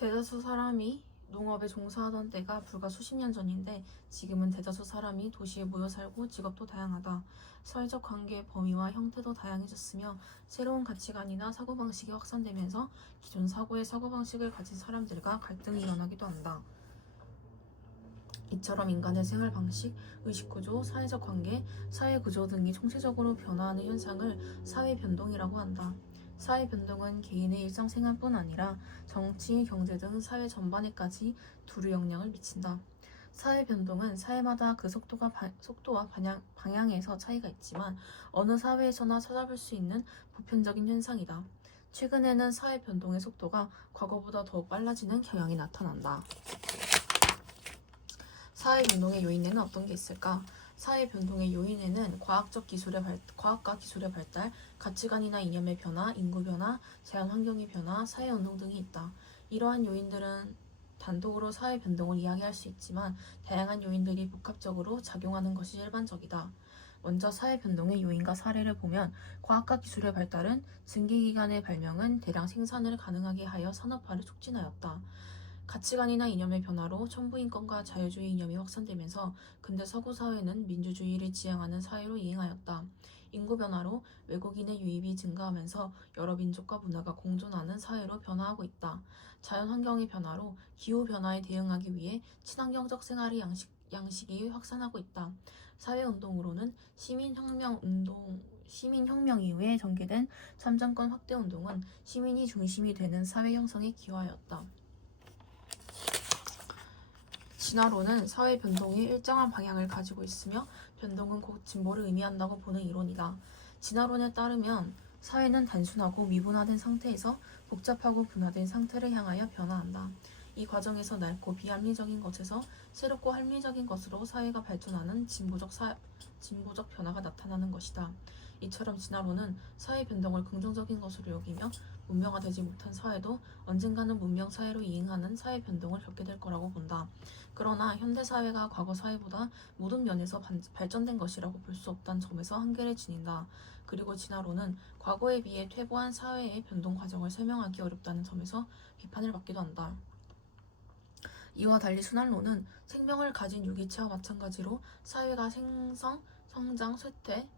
대다수 사람이 농업에 종사하던 때가 불과 수십 년 전인데 지금은 대다수 사람이 도시에 모여 살고 직업도 다양하다. 사회적 관계의 범위와 형태도 다양해졌으며 새로운 가치관이나 사고방식이 확산되면서 기존 사고의 사고방식을 가진 사람들과 갈등이 일어나기도 한다. 이처럼 인간의 생활 방식, 의식 구조, 사회적 관계, 사회 구조 등이 총체적으로 변화하는 현상을 사회 변동이라고 한다. 사회 변동은 개인의 일상생활뿐 아니라 정치, 경제 등 사회 전반에까지 두루 영향을 미친다. 사회 변동은 사회마다 그 속도가 바- 속도와 방향, 방향에서 차이가 있지만 어느 사회에서나 찾아볼 수 있는 보편적인 현상이다. 최근에는 사회 변동의 속도가 과거보다 더욱 빨라지는 경향이 나타난다. 사회 변동의 요인에는 어떤 게 있을까? 사회 변동의 요인에는 과학적 기술의 발, 과학과 기술의 발달, 가치관이나 이념의 변화, 인구 변화, 자연 환경의 변화, 사회 운동 등이 있다. 이러한 요인들은 단독으로 사회 변동을 이야기할 수 있지만 다양한 요인들이 복합적으로 작용하는 것이 일반적이다. 먼저 사회 변동의 요인과 사례를 보면 과학과 기술의 발달은 증기기관의 발명은 대량 생산을 가능하게 하여 산업화를 촉진하였다. 가치관이나 이념의 변화로 천부인권과 자유주의 이념이 확산되면서 근대 서구 사회는 민주주의를 지향하는 사회로 이행하였다. 인구 변화로 외국인의 유입이 증가하면서 여러 민족과 문화가 공존하는 사회로 변화하고 있다. 자연 환경의 변화로 기후 변화에 대응하기 위해 친환경적 생활의 양식, 양식이 확산하고 있다. 사회 운동으로는 시민 혁명 운동 시민 혁명 이후에 전개된 참정권 확대 운동은 시민이 중심이 되는 사회 형성에 기여하였다. 진화론은 사회 변동이 일정한 방향을 가지고 있으며 변동은 곧 진보를 의미한다고 보는 이론이다. 진화론에 따르면 사회는 단순하고 미분화된 상태에서 복잡하고 분화된 상태를 향하여 변화한다. 이 과정에서 낡고 비합리적인 것에서 새롭고 합리적인 것으로 사회가 발전하는 진보적 사, 진보적 변화가 나타나는 것이다. 이처럼 진화론은 사회 변동을 긍정적인 것으로 여기며 문명화되지 못한 사회도 언젠가는 문명 사회로 이행하는 사회 변동을 겪게 될 거라고 본다. 그러나 현대 사회가 과거 사회보다 모든 면에서 반- 발전된 것이라고 볼 수 없다는 점에서 한계를 지닌다. 그리고 진화론은 과거에 비해 퇴보한 사회의 변동 과정을 설명하기 어렵다는 점에서 비판을 받기도 한다. 이와 달리 순환론은 생명을 가진 유기체와 마찬가지로 사회가 생성, 성장, 쇠퇴,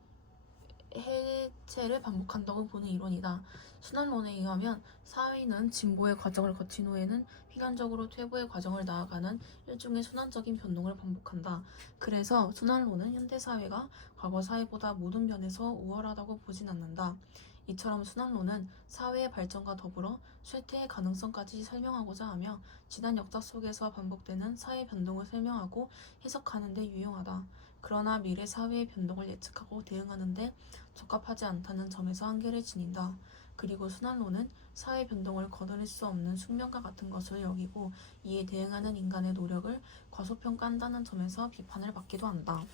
해체를 반복한다고 보는 이론이다. 순환론에 의하면 사회는 진보의 과정을 거친 후에는 필연적으로 퇴보의 과정을 나아가는 일종의 순환적인 변동을 반복한다. 그래서 순환론은 현대 사회가 과거 사회보다 모든 면에서 우월하다고 보진 않는다. 이처럼 순환론은 사회의 발전과 더불어 쇠퇴의 가능성까지 설명하고자 하며 지난 역사 속에서 반복되는 사회 변동을 설명하고 해석하는 데 유용하다. 그러나 미래 사회의 변동을 예측하고 대응하는데 적합하지 않다는 점에서 한계를 지닌다. 그리고 순환론은 사회 변동을 거둬낼 수 없는 숙명과 같은 것을 여기고 이에 대응하는 인간의 노력을 과소평가한다는 점에서 비판을 받기도 한다.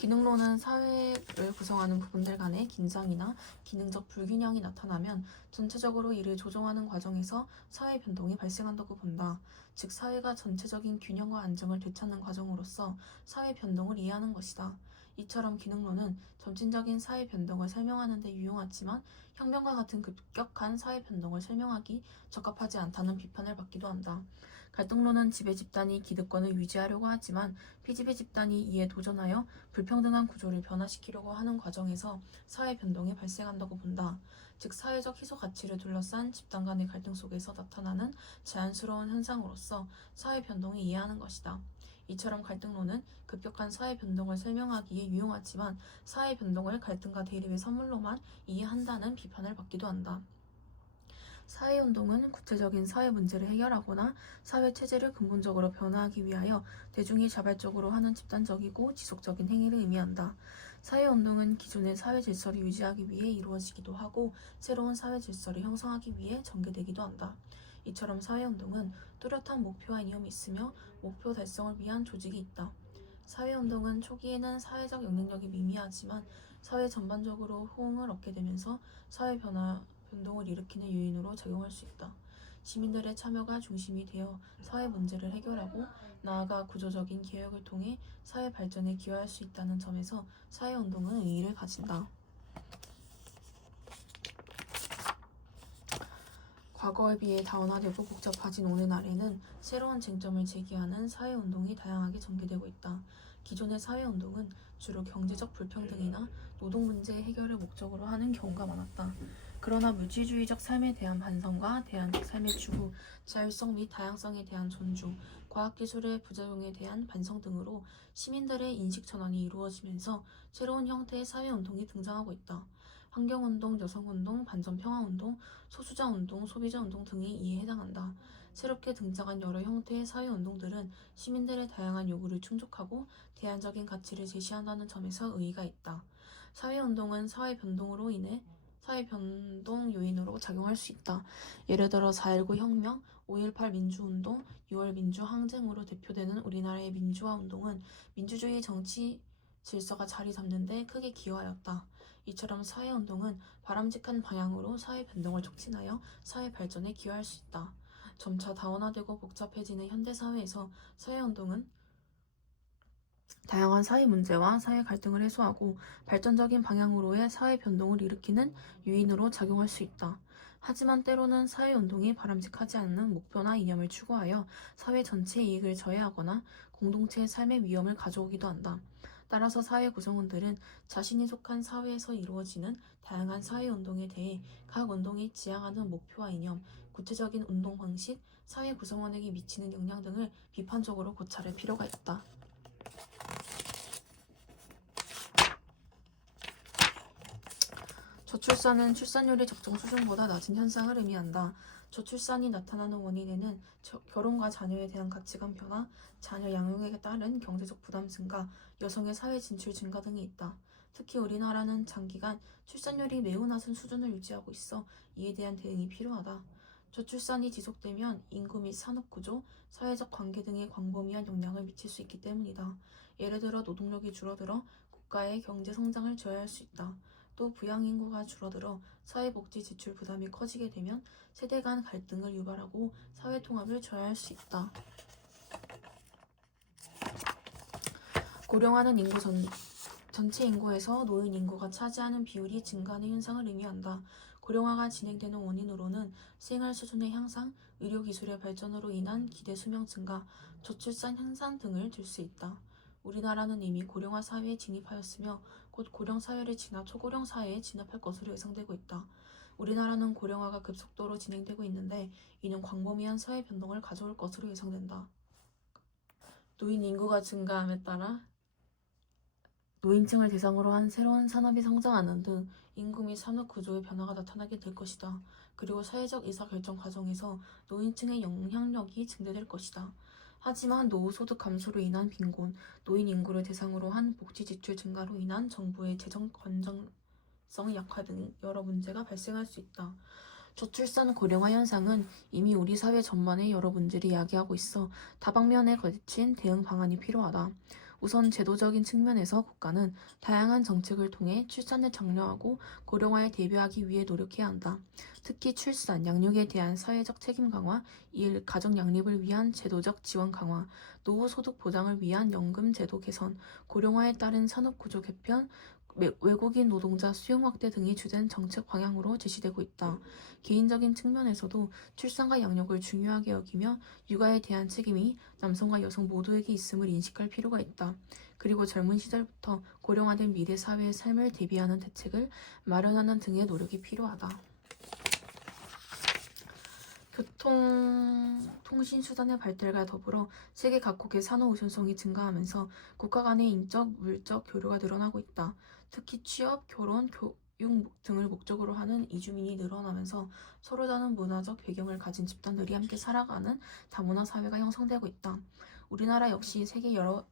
기능론은 사회를 구성하는 부분들 간의 긴장이나 기능적 불균형이 나타나면 전체적으로 이를 조정하는 과정에서 사회 변동이 발생한다고 본다. 즉 사회가 전체적인 균형과 안정을 되찾는 과정으로서 사회 변동을 이해하는 것이다. 이처럼 기능론은 점진적인 사회 변동을 설명하는 데 유용하지만 혁명과 같은 급격한 사회 변동을 설명하기 적합하지 않다는 비판을 받기도 한다. 갈등론은 지배 집단이 기득권을 유지하려고 하지만 피지배 집단이 이에 도전하여 불평등한 구조를 변화시키려고 하는 과정에서 사회 변동이 발생한다고 본다. 즉 사회적 희소 가치를 둘러싼 집단 간의 갈등 속에서 나타나는 자연스러운 현상으로서 사회 변동을 이해하는 것이다. 이처럼 갈등론은 급격한 사회 변동을 설명하기에 유용하지만 사회 변동을 갈등과 대립의 선물로만 이해한다는 비판을 받기도 한다. 사회운동은 구체적인 사회 문제를 해결하거나 사회 체제를 근본적으로 변화하기 위하여 대중이 자발적으로 하는 집단적이고 지속적인 행위를 의미한다. 사회운동은 기존의 사회 질서를 유지하기 위해 이루어지기도 하고 새로운 사회 질서를 형성하기 위해 전개되기도 한다. 이처럼 사회운동은 뚜렷한 목표와 이념이 있으며 목표 달성을 위한 조직이 있다. 사회운동은 초기에는 사회적 영향력이 미미하지만 사회 전반적으로 호응을 얻게 되면서 사회 변화, 변동을 일으키는 요인으로 작용할 수 있다. 시민들의 참여가 중심이 되어 사회 문제를 해결하고 나아가 구조적인 개혁을 통해 사회 발전에 기여할 수 있다는 점에서 사회운동은 의의를 가진다. 과거에 비해 다원화되고 복잡해진 오늘날에는 새로운 쟁점을 제기하는 사회운동이 다양하게 전개되고 있다. 기존의 사회운동은 주로 경제적 불평등이나 노동 문제 해결을 목적으로 하는 경우가 많았다. 그러나 물질주의적 삶에 대한 반성과 대안적 삶의 추구, 자율성 및 다양성에 대한 존중, 과학기술의 부작용에 대한 반성 등으로 시민들의 인식 전환이 이루어지면서 새로운 형태의 사회운동이 등장하고 있다. 환경운동, 여성운동, 반전평화운동, 소수자운동, 소비자운동 등이 이에 해당한다. 새롭게 등장한 여러 형태의 사회운동들은 시민들의 다양한 요구를 충족하고 대안적인 가치를 제시한다는 점에서 의의가 있다. 사회운동은 사회 변동으로 인해 사회 변동 요인으로 작용할 수 있다. 예를 들어 4.19 혁명, 5.18 민주운동, 6월 민주항쟁으로 대표되는 우리나라의 민주화 운동은 민주주의 정치 질서가 자리 잡는 데 크게 기여하였다. 이처럼 사회운동은 바람직한 방향으로 사회 변동을 촉진하여 사회 발전에 기여할 수 있다. 점차 다원화되고 복잡해지는 현대사회에서 사회운동은 다양한 사회 문제와 사회 갈등을 해소하고 발전적인 방향으로의 사회 변동을 일으키는 요인으로 작용할 수 있다. 하지만 때로는 사회운동이 바람직하지 않는 목표나 이념을 추구하여 사회 전체의 이익을 저해하거나 공동체의 삶의 위험을 가져오기도 한다. 따라서 사회 구성원들은 자신이 속한 사회에서 이루어지는 다양한 사회운동에 대해 각 운동이 지향하는 목표와 이념, 구체적인 운동 방식, 사회 구성원에게 미치는 영향 등을 비판적으로 고찰할 필요가 있다. 저출산은 출산율이 적정 수준보다 낮은 현상을 의미한다. 저출산이 나타나는 원인에는 저- 결혼과 자녀에 대한 가치관 변화, 자녀 양육에 따른 경제적 부담 증가, 여성의 사회 진출 증가 등이 있다. 특히 우리나라는 장기간 출산율이 매우 낮은 수준을 유지하고 있어 이에 대한 대응이 필요하다. 저출산이 지속되면 인구 및 산업 구조, 사회적 관계 등에 광범위한 영향을 미칠 수 있기 때문이다. 예를 들어 노동력이 줄어들어 국가의 경제 성장을 저해할 수 있다. 또 부양 인구가 줄어들어 사회복지 지출 부담이 커지게 되면 세대 간 갈등을 유발하고 사회 통합을 저해할 수 있다. 고령화는 인구 전, 전체 인구에서 노인 인구가 차지하는 비율이 증가하는 현상을 의미한다. 고령화가 진행되는 원인으로는 생활 수준의 향상, 의료 기술의 발전으로 인한 기대 수명 증가, 저출산 현상 등을 들 수 있다. 우리나라는 이미 고령화 사회에 진입하였으며 곧 고령 사회를 지나 초고령 사회에 진입할 것으로 예상되고 있다. 우리나라는 고령화가 급속도로 진행되고 있는데 이는 광범위한 사회 변동을 가져올 것으로 예상된다. 노인 인구가 증가함에 따라 노인층을 대상으로 한 새로운 산업이 성장하는 등 인구 및 산업 구조의 변화가 나타나게 될 것이다. 그리고 사회적 의사결정 과정에서 노인층의 영향력이 증대될 것이다. 하지만 노후소득 감소로 인한 빈곤, 노인 인구를 대상으로 한 복지 지출 증가로 인한 정부의 재정 건전성 약화 등 여러 문제가 발생할 수 있다. 저출산 고령화 현상은 이미 우리 사회 전반에 여러 문제를 야기하고 있어 다방면에 걸친 대응 방안이 필요하다. 우선 제도적인 측면에서 국가는 다양한 정책을 통해 출산을 장려하고 고령화에 대비하기 위해 노력해야 한다. 특히 출산, 양육에 대한 사회적 책임 강화, 일, 가정 양립을 위한 제도적 지원 강화, 노후 소득 보장을 위한 연금 제도 개선, 고령화에 따른 산업 구조 개편, 외- 외국인 노동자 수용 확대 등이 주된 정책 방향으로 제시되고 있다. 개인적인 측면에서도 출산과 양육을 중요하게 여기며 육아에 대한 책임이 남성과 여성 모두에게 있음을 인식할 필요가 있다. 그리고 젊은 시절부터 고령화된 미래 사회의 삶을 대비하는 대책을 마련하는 등의 노력이 필요하다. 교통, 통신 수단의 발달과 더불어 세계 각국의 산업 우선성이 증가하면서 국가 간의 인적, 물적 교류가 늘어나고 있다. 특히 취업, 결혼, 교육 등을 목적으로 하는 이주민이 늘어나면서 서로 다른 문화적 배경을 가진 집단들이 함께 살아가는 다문화 사회가 형성되고 있다. 우리나라 역시 세계 여러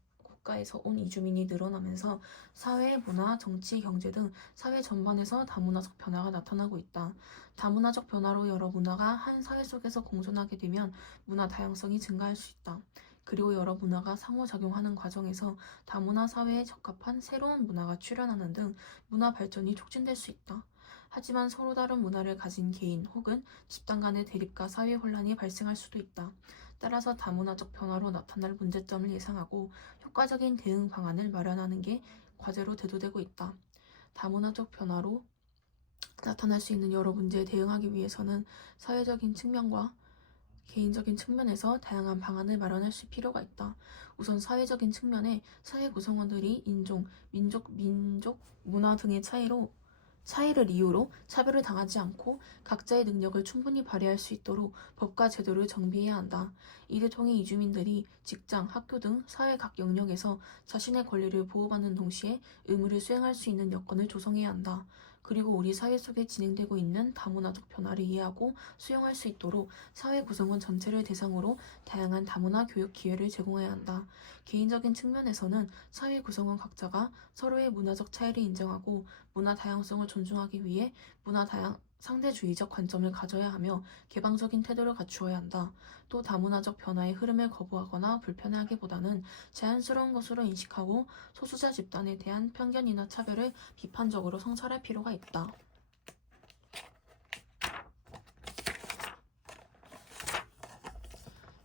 국가에서 온 이주민이 늘어나면서 사회, 문화, 정치, 경제 등 사회 전반에서 다문화적 변화가 나타나고 있다. 다문화적 변화로 여러 문화가 한 사회 속에서 공존하게 되면 문화 다양성이 증가할 수 있다. 그리고 여러 문화가 상호작용하는 과정에서 다문화 사회에 적합한 새로운 문화가 출현하는 등 문화 발전이 촉진될 수 있다. 하지만 서로 다른 문화를 가진 개인 혹은 집단 간의 대립과 사회 혼란이 발생할 수도 있다. 따라서 다문화적 변화로 나타날 문제점을 예상하고 효과적인 대응 방안을 마련하는 게 과제로 대두되고 있다. 다문화적 변화로 나타날 수 있는 여러 문제에 대응하기 위해서는 사회적인 측면과 개인적인 측면에서 다양한 방안을 마련할 수 필요가 있다. 우선 사회적인 측면에 사회 구성원들이 인종, 민족, 민족, 문화 등의 차이로 차이를 이유로 차별을 당하지 않고 각자의 능력을 충분히 발휘할 수 있도록 법과 제도를 정비해야 한다. 이를 통해 이주민들이 직장, 학교 등 사회 각 영역에서 자신의 권리를 보호받는 동시에 의무를 수행할 수 있는 여건을 조성해야 한다. 그리고 우리 사회 속에 진행되고 있는 다문화적 변화를 이해하고 수용할 수 있도록 사회 구성원 전체를 대상으로 다양한 다문화 교육 기회를 제공해야 한다. 개인적인 측면에서는 사회 구성원 각자가 서로의 문화적 차이를 인정하고 문화 다양성을 존중하기 위해 문화 다양 상대주의적 관점을 가져야 하며 개방적인 태도를 갖추어야 한다. 또 다문화적 변화의 흐름을 거부하거나 불편해하기보다는 자연스러운 것으로 인식하고 소수자 집단에 대한 편견이나 차별을 비판적으로 성찰할 필요가 있다.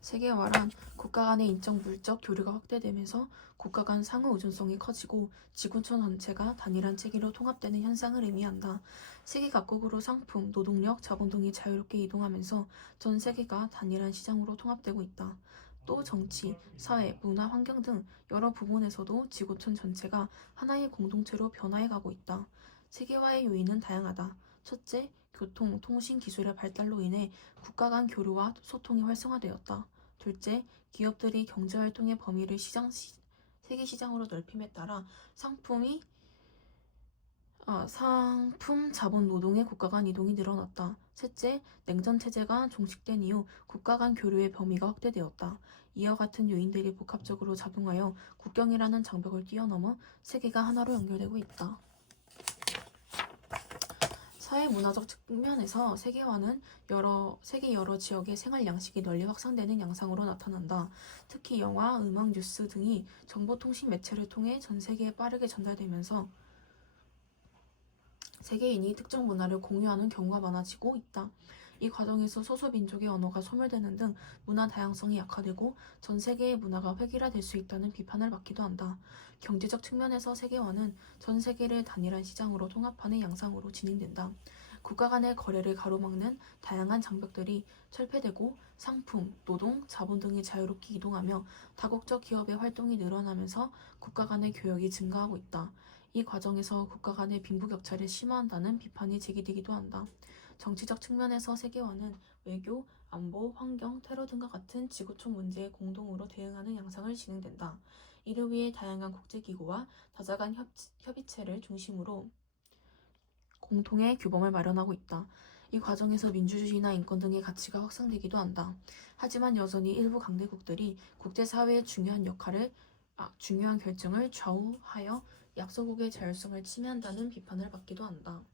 세계화란 국가 간의 인적 물적 교류가 확대되면서 국가 간 상호 의존성이 커지고 지구촌 전체가 단일한 체계로 통합되는 현상을 의미한다. 세계 각국으로 상품, 노동력, 자본 등이 자유롭게 이동하면서 전 세계가 단일한 시장으로 통합되고 있다. 또 정치, 사회, 문화, 환경 등 여러 부분에서도 지구촌 전체가 하나의 공동체로 변화해가고 있다. 세계화의 요인은 다양하다. 첫째, 교통, 통신 기술의 발달로 인해 국가 간 교류와 소통이 활성화되었다. 둘째, 기업들이 경제활동의 범위를 시장, 시, 세계 시장으로 넓힘에 따라 상품이 아, 상품, 자본, 노동의 국가 간 이동이 늘어났다. 셋째, 냉전 체제가 종식된 이후 국가 간 교류의 범위가 확대되었다. 이와 같은 요인들이 복합적으로 작용하여 국경이라는 장벽을 뛰어넘어 세계가 하나로 연결되고 있다. 사회 문화적 측면에서 세계화는 여러 세계 여러 지역의 생활 양식이 널리 확산되는 양상으로 나타난다. 특히 영화, 음악, 뉴스 등이 정보통신 매체를 통해 전 세계에 빠르게 전달되면서 세계인이 특정 문화를 공유하는 경우가 많아지고 있다. 이 과정에서 소수민족의 언어가 소멸되는 등 문화 다양성이 약화되고 전 세계의 문화가 획일화될 수 있다는 비판을 받기도 한다. 경제적 측면에서 세계화는 전 세계를 단일한 시장으로 통합하는 양상으로 진행된다. 국가 간의 거래를 가로막는 다양한 장벽들이 철폐되고 상품, 노동, 자본 등이 자유롭게 이동하며 다국적 기업의 활동이 늘어나면서 국가 간의 교역이 증가하고 있다. 이 과정에서 국가 간의 빈부격차를 심화한다는 비판이 제기되기도 한다. 정치적 측면에서 세계화는 외교, 안보, 환경, 테러 등과 같은 지구촌 문제에 공동으로 대응하는 양상을 진행된다. 이를 위해 다양한 국제기구와 다자간 협, 협의체를 중심으로 공통의 규범을 마련하고 있다. 이 과정에서 민주주의나 인권 등의 가치가 확산되기도 한다. 하지만 여전히 일부 강대국들이 국제사회의 중요한 역할을 아, 중요한 결정을 좌우하여 약소국의 자율성을 침해한다는 비판을 받기도 한다.